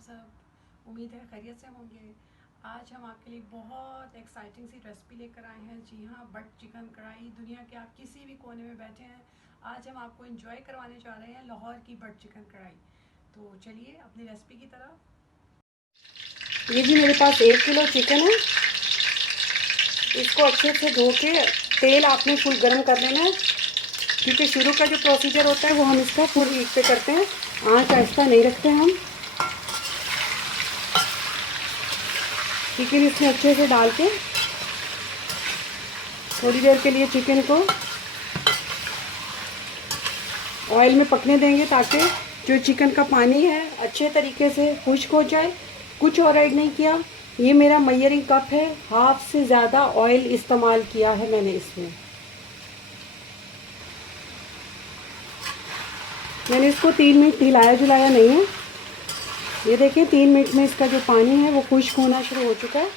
आप सब? उम्मीद है खैरियत से होंगे। आज हम आपके लिए बहुत एक्साइटिंग सी रेसिपी लेकर आए हैं। जी हाँ, बट चिकन कढ़ाई। दुनिया के आप किसी भी कोने में बैठे हैं, आज हम आपको एंजॉय करवाने जा रहे हैं लाहौर की बट चिकन कढ़ाई। तो चलिए अपनी रेसिपी की तरफ। ये जी मेरे पास 1 किलो चिकन है। इसको अच्छे से धो के तेल आपने फुल गर्म कर लेना है, क्योंकि शुरू का जो प्रोसीजर होता है वो हम इसका फुल हीट पे करते हैं। आँच आहिस्ता नहीं रखते हम। चिकन इसमें अच्छे से डाल के थोड़ी देर के लिए चिकन को ऑयल में पकने देंगे, ताकि जो चिकन का पानी है अच्छे तरीके से खुश्क हो जाए। कुछ और ऐड नहीं किया। ये मेरा मेजरिंग कप है, हाफ से ज़्यादा ऑयल इस्तेमाल किया है मैंने इसमें। मैंने इसको 3 मिनट हिलाया जुलाया नहीं है। ये देखिए 3 मिनट में इसका जो पानी है वो खुश्क होना शुरू हो चुका है।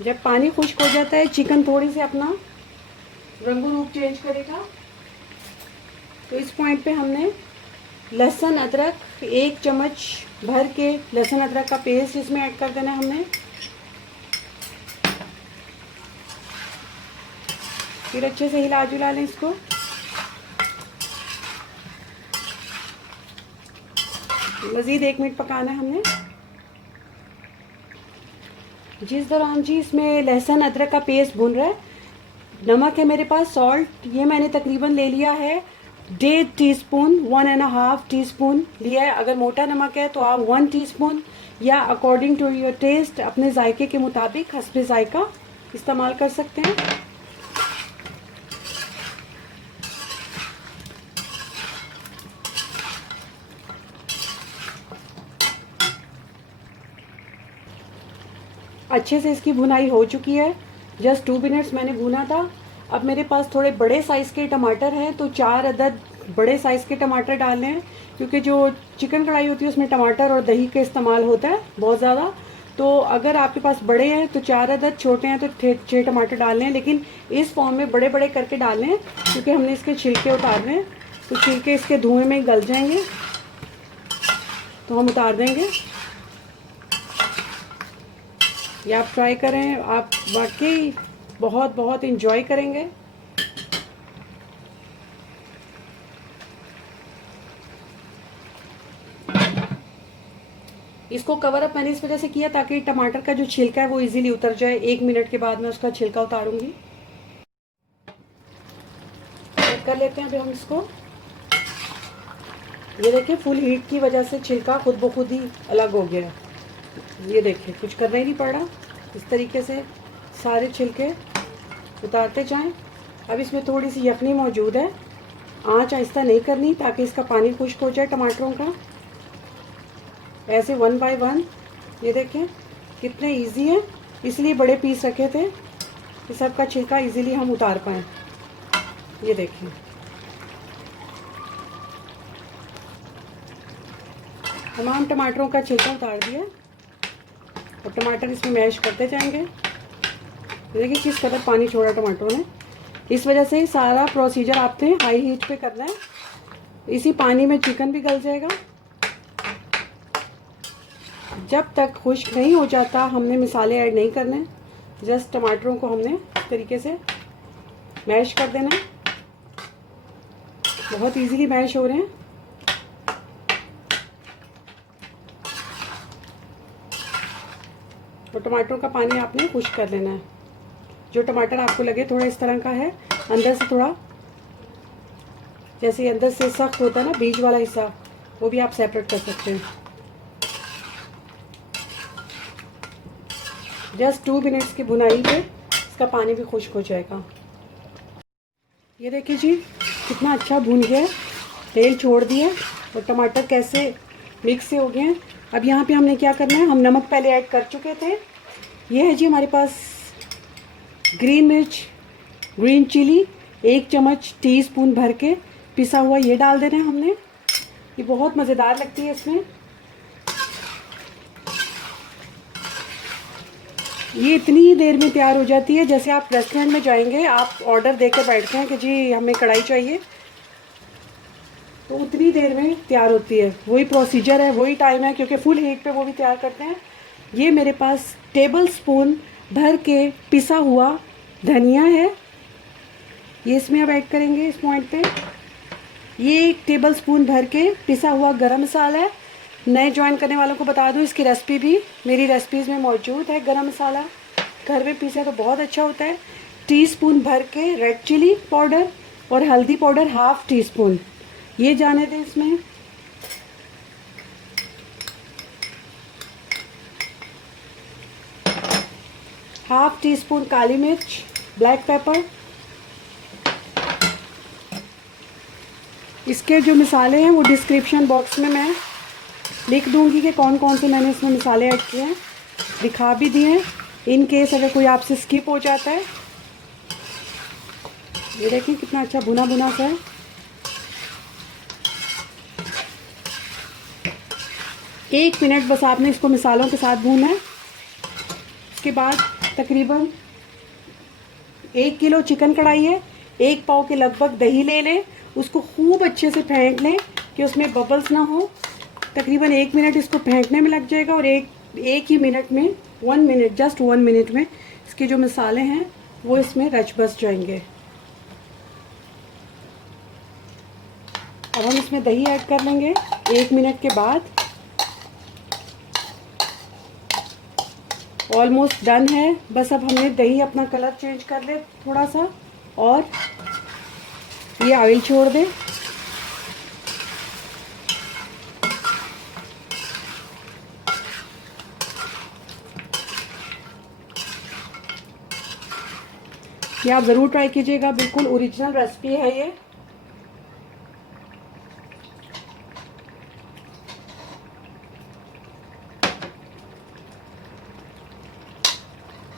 जब पानी खुश्क हो जाता है, चिकन थोड़ी सी अपना रंग रूप चेंज करेगा। तो इस पॉइंट पे हमने लहसुन अदरक 1 चम्मच भर के लहसुन अदरक का पेस्ट इसमें ऐड कर देना है हमने। फिर अच्छे से हिला जुला लें इसको। मज़ीद 1 मिनट पकाना है हमने। जिस दौरान जी इसमें लहसुन अदरक का पेस्ट भून रहा है, नमक है मेरे पास, सॉल्ट ये मैंने तकरीबन ले लिया है 1.5 टीस्पून, 1.5 टीस्पून लिया है। अगर मोटा नमक है तो आप 1 टीस्पून या अकॉर्डिंग टू योर टेस्ट, अपने जायके के मुताबिक हस्बे जायका इस्तेमाल कर सकते हैं। अच्छे से इसकी भुनाई हो चुकी है। जस्ट 2 मिनट्स मैंने भुना था। अब मेरे पास थोड़े बड़े साइज़ के टमाटर हैं, तो 4 अदद बड़े साइज़ के टमाटर डालने हैं, क्योंकि जो चिकन कढ़ाई होती है उसमें टमाटर और दही का इस्तेमाल होता है बहुत ज़्यादा। तो अगर आपके पास बड़े हैं तो 4 अदद, छोटे हैं तो 6 टमाटर डालने हैं, लेकिन इस फॉर्म में बड़े बड़े करके डालने हैं, क्योंकि हमने इसके छिलके उतारने हैं। तो छिलके इसके धुएँ में गल जाएंगे, तो हम उतार देंगे। ये आप ट्राई करें, आप वाकई बहुत बहुत इंजॉय करेंगे। इसको कवर अप मैंने इस वजह से किया ताकि टमाटर का जो छिलका है वो इजीली उतर जाए। 1 मिनट के बाद मैं उसका छिलका उतारूंगी। चेक कर लेते हैं अभी हम इसको। ये देखिए फुल हीट की वजह से छिलका खुद ब खुद ही अलग हो गया है। ये देखिए कुछ करना ही नहीं पड़ रहा। इस तरीके से सारे छिलके उतारते जाएं। अब इसमें थोड़ी सी यखनी मौजूद है। आंच आहिस्ता नहीं करनी, ताकि इसका पानी खुश्क हो जाए टमाटरों का। ऐसे 1 बाय 1। ये देखें कितने इजी है, इसलिए बड़े पीस रखे थे कि सबका छिलका इजीली हम उतार पाएँ। ये देखें तमाम टमाटरों का छिलका उतार दिया, और टमाटर इसमें मैश करते जाएंगे। देखिए किस कदर पानी छोड़ा टमाटरों ने। इस वजह से सारा प्रोसीजर आपने हाई हीट पे करना है। इसी पानी में चिकन भी गल जाएगा। जब तक खुश्क नहीं हो जाता हमने मसाले ऐड नहीं करने। जस्ट टमाटरों को हमने इस तरीके से मैश कर देना है। बहुत इजीली मैश हो रहे हैं। और टमाटरों का पानी आपने खुश्क कर लेना है। जो टमाटर आपको लगे थोड़ा इस तरह का है, अंदर से थोड़ा जैसे अंदर से सख्त होता है ना बीज वाला हिस्सा, वो भी आप सेपरेट कर सकते हैं। जस्ट 2 मिनट्स की भुनाई पे इसका पानी भी खुश्क हो जाएगा। ये देखिए जी कितना अच्छा भुन गया, तेल छोड़ दिया और टमाटर कैसे मिक्स से हो गए हैं। अब यहाँ पे हमने क्या करना है, हम नमक पहले ऐड कर चुके थे। ये है जी हमारे पास ग्रीन मिर्च, ग्रीन चिली 1 चम्मच टीस्पून भर के पिसा हुआ, ये डाल देना है हमने। ये बहुत मज़ेदार लगती है इसमें। ये इतनी देर में तैयार हो जाती है जैसे आप रेस्टोरेंट में जाएंगे, आप ऑर्डर दे कर बैठते हैं कि जी हमें कढ़ाई चाहिए, तो उतनी देर में तैयार होती है। वही प्रोसीजर है, वही टाइम है, क्योंकि फुल हीट पे वो भी तैयार करते हैं। ये मेरे पास टेबल स्पून भर के पिसा हुआ धनिया है, ये इसमें अब ऐड करेंगे इस पॉइंट पे। ये 1 टेबल स्पून भर के पिसा हुआ गरम मसाला है। नए ज्वाइन करने वालों को बता दूं, इसकी रेसिपी भी मेरी रेसिपीज़ में मौजूद है। गरम मसाला घर में पीसा तो बहुत अच्छा होता है। टीस्पून भर के रेड चिली पाउडर और हल्दी पाउडर 1/2 टीस्पून, ये जाने दें इसमें। हाफ टी स्पून काली मिर्च, ब्लैक पेपर। इसके जो मसाले हैं वो डिस्क्रिप्शन बॉक्स में मैं लिख दूंगी कि कौन कौन से मैंने इसमें मसाले ऐड किए हैं, दिखा भी दिए हैं, इन केस अगर कोई आपसे स्किप हो जाता है। ये देखिए कितना अच्छा भुना भुना सा है। 1 मिनट बस आपने इसको मसालों के साथ भूना है। उसके बाद तकरीबन 1 किलो चिकन कढ़ाई है, 1 पाव के लगभग दही ले लें, उसको खूब अच्छे से फेंट लें कि उसमें बबल्स ना हो। तकरीबन 1 मिनट इसको फेंटने में लग जाएगा और एक ही मिनट में 1 मिनट, जस्ट 1 मिनट में इसके जो मसाले हैं वो इसमें रच बस जाएंगे। अब हम इसमें दही ऐड कर लेंगे 1 मिनट के बाद। ऑलमोस्ट डन है, बस अब हमने दही अपना कलर चेंज कर ले थोड़ा सा और ये ऑयल छोड़ दे। ये आप ज़रूर ट्राई कीजिएगा, बिल्कुल ओरिजिनल रेसिपी है ये।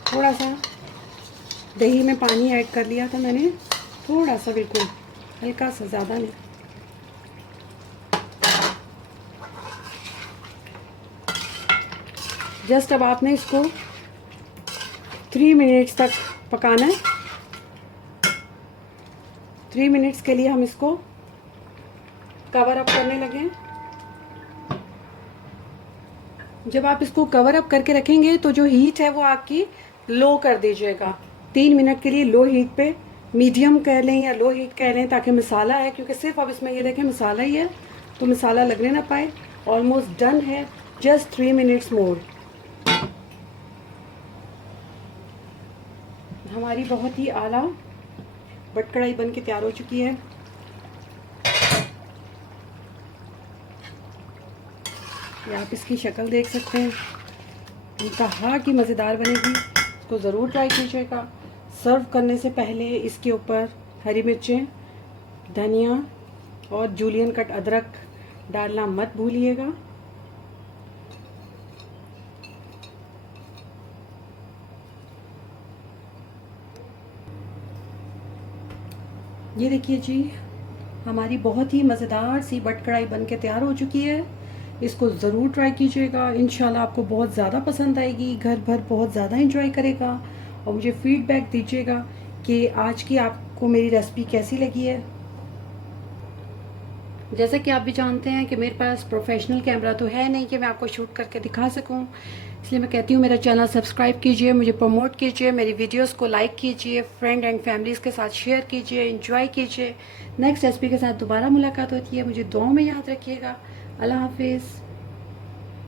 थोड़ा सा दही में पानी ऐड कर लिया था मैंने, थोड़ा सा, बिल्कुल हल्का सा, ज़्यादा नहीं। जस्ट अब आपने इसको 3 मिनट्स तक पकाना है। 3 मिनट्स के लिए हम इसको कवर अप करने लगे। जब आप इसको कवर अप करके रखेंगे तो जो हीट है वो आपकी लो कर दीजिएगा। 3 मिनट के लिए लो हीट पे, मीडियम कह लें या लो हीट कह लें, ताकि मसाला है, क्योंकि सिर्फ अब इसमें ये देखें मसाला ही है तो मसाला लगने ना पाए। ऑलमोस्ट डन है, जस्ट 3 मिनट्स मोर। हमारी बहुत ही आला बट कढ़ाई बन के तैयार हो चुकी है। ये आप इसकी शक्ल देख सकते हैं, इंतहा की मज़ेदार बनेगी, इसको ज़रूर ट्राई कीजिएगा। सर्व करने से पहले इसके ऊपर हरी मिर्चें, धनिया और जूलियन कट अदरक डालना मत भूलिएगा। ये देखिए जी, हमारी बहुत ही मज़ेदार सी बट कढ़ाई बन के तैयार हो चुकी है। इसको ज़रूर ट्राई कीजिएगा, इंशाल्लाह आपको बहुत ज़्यादा पसंद आएगी, घर भर बहुत ज़्यादा इंजॉय करेगा। और मुझे फीडबैक दीजिएगा कि आज की आपको मेरी रेसिपी कैसी लगी है। जैसा कि आप भी जानते हैं कि मेरे पास प्रोफेशनल कैमरा तो है नहीं कि मैं आपको शूट करके दिखा सकूं, इसलिए मैं कहती हूँ मेरा चैनल सब्सक्राइब कीजिए, मुझे प्रमोट कीजिए, मेरी वीडियोस को लाइक कीजिए, फ्रेंड एंड फैमिलीज़ के साथ शेयर कीजिए, एंजॉय कीजिए। नेक्स्ट रेसिपी के साथ दोबारा मुलाकात होती है, मुझे दुआओं में याद रखिएगा। अल्लाह हाफिज़।